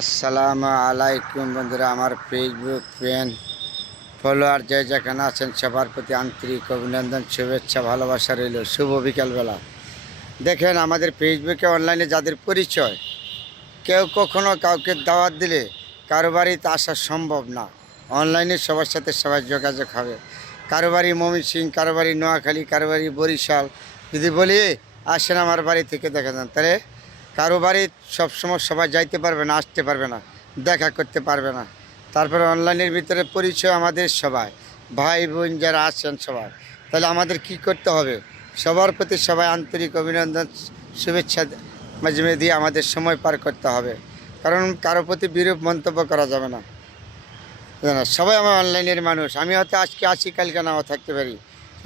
আসসালামু আলাইকুম বন্ধুরা, আমার ফেসবুক ফ্রেন্ড ফলোয়ার যে যেখানে আছেন সবার প্রতি আন্তরিক অভিনন্দন, শুভেচ্ছা, ভালোবাসা রইল। শুভ বিকালবেলা। দেখেন, আমাদের ফেসবুকে অনলাইনে যাদের পরিচয়, কেউ কখনো কাউকে দাওয়াত দিলে কারো বাড়িতে আসা সম্ভব না। অনলাইনে সবার সাথে সবার যোগাযোগ হবে। কারো বাড়ি ময়মনসিংহ, কারো বাড়ি নোয়াখালী, কারো বাড়ি বরিশাল। যদি বলি আসেন আমার বাড়ি থেকে দেখা যান, তাহলে কারো বাড়ি সবসময় সবাই যাইতে পারবে না, আসতে পারবে না, দেখা করতে পারবে না। তারপরে অনলাইনের ভিতরে পরিচয় আমাদের সবাই ভাই বোন যারা আছেন সবাই। তাহলে আমাদের কি করতে হবে? সবার প্রতি সবাই আন্তরিক অভিনন্দন, শুভেচ্ছা মাঝে মাঝে দিয়ে আমাদের সময় পার করতে হবে। কারণ কারো প্রতি বিরূপ মন্তব্য করা যাবে না। সবাই আমার অনলাইনের মানুষ। আমি হয়তো আজকে আসি, কালকে নাও থাকতে পারি।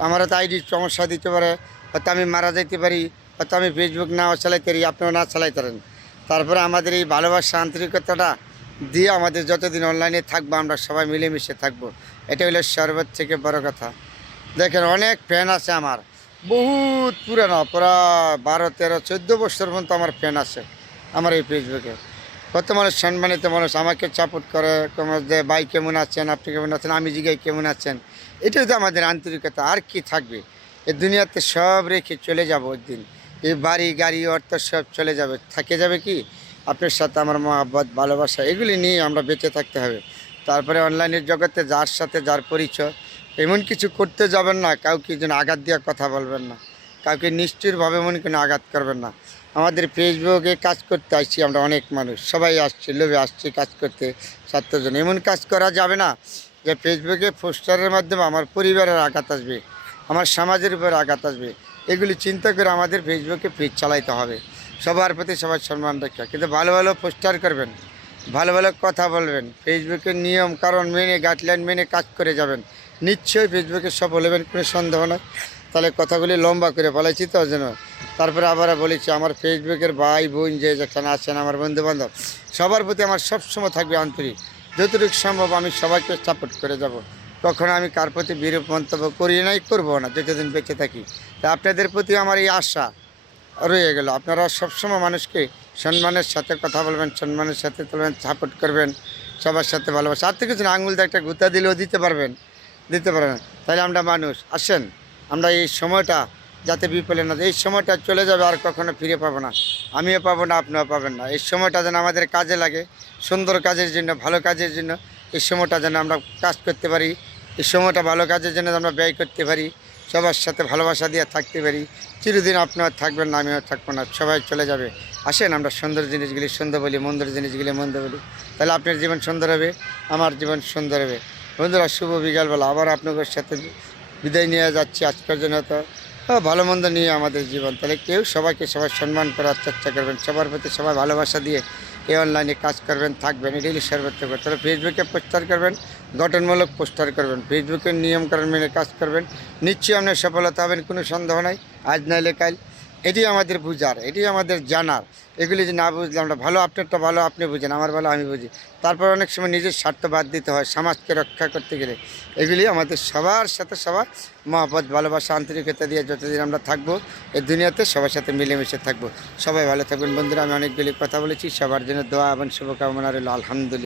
আমার হয়তো আইডি সমস্যা দিতে পারে, হয়তো আমি মারা যেতে পারি, হয়তো আমি ফেসবুক নাও চালাইতে পারি, আপনিও না চালাইতে পারেন। তারপরে আমাদের এই ভালোবাসা আন্তরিকতাটা দিয়ে আমাদের যতদিন অনলাইনে থাকবো আমরা সবাই মিলেমিশে থাকবো, এটা হলো সর্বোচ্চ থেকে বড় কথা। দেখেন, অনেক ফ্যান আছে আমার, বহুত পুরানো, প্রায় 12, 13, 14 বছর পর্যন্ত আমার ফ্যান আছে আমার এই ফেসবুকে। কত মানুষ, সম্মানিত মানুষ আমাকে সাপোর্ট করে, যে ভাই কেমন আছেন, আপনি কেমন আছেন, আমি জিজ্ঞাই কেমন আছেন। এটাই তো আমাদের আন্তরিকতা। আর কি থাকবে? এই দুনিয়াতে সব রেখে চলে যাব একদিন। এই বাড়ি গাড়ি অর্থ সব চলে যাবে, থাকে যাবে কি আপনার সাথে আমার মহব্বত ভালোবাসা, এগুলি নিয়ে আমরা বেঁচে থাকতে হবে। তারপরে অনলাইনের জগতে যার সাথে যার পরিচয়, এমন কিছু করতে যাবেন না, কাউকে যেন আঘাত দেওয়ার কথা বলবেন না, কাউকে নিষ্ঠুরভাবে মনে কোনো আঘাত করবেন না। আমাদের ফেসবুকে কাজ করতে আসছি আমরা, অনেক মানুষ সবাই আসছে, লোভে আসছে কাজ করতে, স্বার্থজন। এমন কাজ করা যাবে না যে ফেসবুকে পোস্টারের মাধ্যমে আমার পরিবারের আঘাত আসবে, আমার সমাজের উপর আঘাত আসবে। এগুলি চিন্তা করে আমাদের ফেসবুকে পেজ চালাইতে হবে। সবার প্রতি সবার সম্মান রেখে, কিন্তু ভালো ভালো পোস্টার করবেন, ভালো ভালো কথা বলবেন, ফেসবুকের নিয়ম কারণ মেনে, গাইডলাইন মেনে কাজ করে যাবেন, নিশ্চয়ই ফেসবুকে সফল হবেন, কোনো সন্দেহ নয়। তাহলে কথাগুলি লম্বা করে বলেছি তো যেন। তারপরে আবার বলেছি, আমার ফেসবুকের ভাই বোন যে যেখানে আছেন, আমার বন্ধুবান্ধব, সবার প্রতি আমার সবসময় থাকবে আন্তরিক। যতটুকু সম্ভব আমি সবাইকে সাপোর্ট করে যাব। কখনো আমি কার প্রতি বিরূপ মন্তব্য করি নাই, করবো না যতদিন বেঁচে থাকি। তা আপনাদের প্রতি আমার এই আশা রয়ে গেল, আপনারা সবসময় মানুষকে সম্মানের সাথে কথা বলবেন, সম্মানের সাথে চলবেন, সাপোর্ট করবেন, সবার সাথে ভালোবাসা। আর তো কিছু না, আঙুল দিয়ে একটা গুঁতা দিলেও দিতে পারবেন, দিতে পারবেন। তাহলে আমরা মানুষ, আসেন আমরা এই সময়টা যাতে বিফলে না, এই সময়টা চলে যাবে, আর কখনো ফিরে পাবো না, আমিও পাবো না, আপনিও পাবেন না। এই সময়টা যেন আমাদের কাজে লাগে, সুন্দর কাজের জন্য, ভালো কাজের জন্য। এই সময়টা যেন আমরা কাজ করতে পারি, এই সময়টা ভালো কাজের জন্য আমরা ব্যয় করতে পারি, সবার সাথে ভালোবাসা দিয়ে থাকতে পারি। চিরদিন আপনিও থাকবেন না, আমিও থাকবো না, সবাই চলে যাবে। আসেন আমরা সুন্দর জিনিসগুলি সুন্দর বলি, মন্দ জিনিসগুলি মন্দ বলি, তাহলে আপনার জীবন সুন্দর হবে, আমার জীবন সুন্দর হবে। বন্ধুরা, শুভ বিকালবেলা। আবার আপনাদের সাথে বিদায় নিয়ে যাচ্ছি আজকের জন্য। তো ভালো মন্দ নিয়ে আমাদের জীবন। তাহলে কেউ সবাইকে সবাই সম্মান করার চেষ্টা করবেন, সবার প্রতি সবাই ভালোবাসা দিয়ে এই অনলাইনে কাজ করবেন, থাকবেন, এটাই সর্বোচ্চ করে। তাহলে ফেসবুকে পোস্টার করবেন, গঠনমূলক পোস্টার করবেন, ফেসবুকের নিয়মকানুন মেনে কাজ করবেন, নিশ্চয়ই আপনার সফলতা হবেন, কোনো সন্দেহ নাই। আজ নাইলে কাল, এটি আমাদের বুঝার, এটি আমাদের জানার। এগুলি যে না বুঝলে আমরা, ভালো আপনারটা ভালো আপনি বুঝেন, আমার ভালো আমি বুঝি, তারপর অনেক সময় নিজের স্বার্থ বাদ দিতে হয় সমাজকে রক্ষা করতে গেলে। এগুলি আমাদের সবার সাথে সবার মহব্বত ভালোবাসা আন্তরিকতা দিয়ে যতদিন আমরা থাকবো এই দুনিয়াতে, সবার সাথে মিলেমিশে থাকবো। সবাই ভালো থাকবেন বন্ধুরা। আমি অনেকগুলি কথা বলেছি, সবার জন্য দোয়া এবং শুভকামনা রইল। আলহামদুলিল্লাহ।